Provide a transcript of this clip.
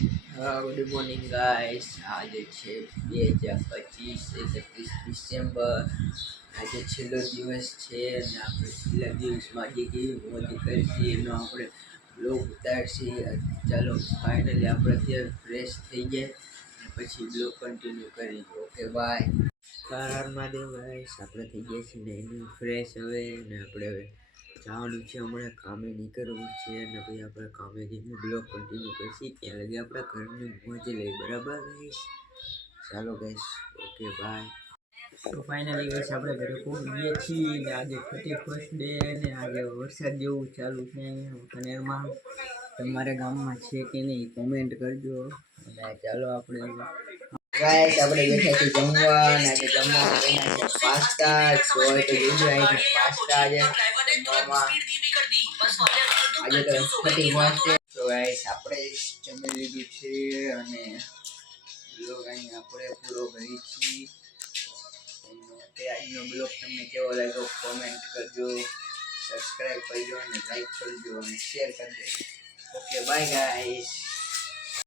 Good morning guys. આજે છે 2025 31 December. આજે છેલ્લો દિવસ છે અને આપણે છેલ્લા દિવસમાં જે કેવી મોજ કરીશી એનો આપણે બ્લોગ ઉતારશી. ચાલો ફાઇનલી આપણે અત્યારે ફ્રેશ થઈ જાય અને પછી બ્લોગ કન્ટિન્યુ કરી. Okay bye. કારમાં દેવ ગાઈસ, આપણે થઈ ગયા છીએ ને ફ્રેશ હવે ને આપણે હવે જવાનું છે. હમણાં કામે નીકળવું છે અને પછી આપણે કામે જઈને બ્લોગ કન્ટિન્યુ કરીશું. ત્યાં લગી આપણે ઘરની મોજ લઈ. બરાબર ગાઈસ? ચાલો ગાઈસ, ઓકે બાય. તો ફાઇનલી ગાઈસ આપણે ઘરે પહોંચી ગયા છીએ ને આજે 31st ડે ને આજે વરસાદ જેવું ચાલુ છે કનેરમાં. તમારા ગામમાં છે કે નહીં કોમેન્ટ કરજો. અને ચાલો આપણે ગાઈસ આપણે બેઠા છીએ જમવા અને આજે જમવામાં બન્યા છે પાસ્તા. જોઈ તો જોજો અહીં પાસ્તા આજે જમવામાં. આજે તો ફટી વાત છે. તો ગાઈસ આપણે જમી લીધું છે અને બ્લોગ અહીં આપણે પૂરો કરી છીએ. આજનો બ્લોગ તમને કેવો લાગ્યો કોમેન્ટ કરજો, સબસ્ક્રાઇબ કરજો અને લાઈક કરજો અને શેર કરજો. Okay bye guys.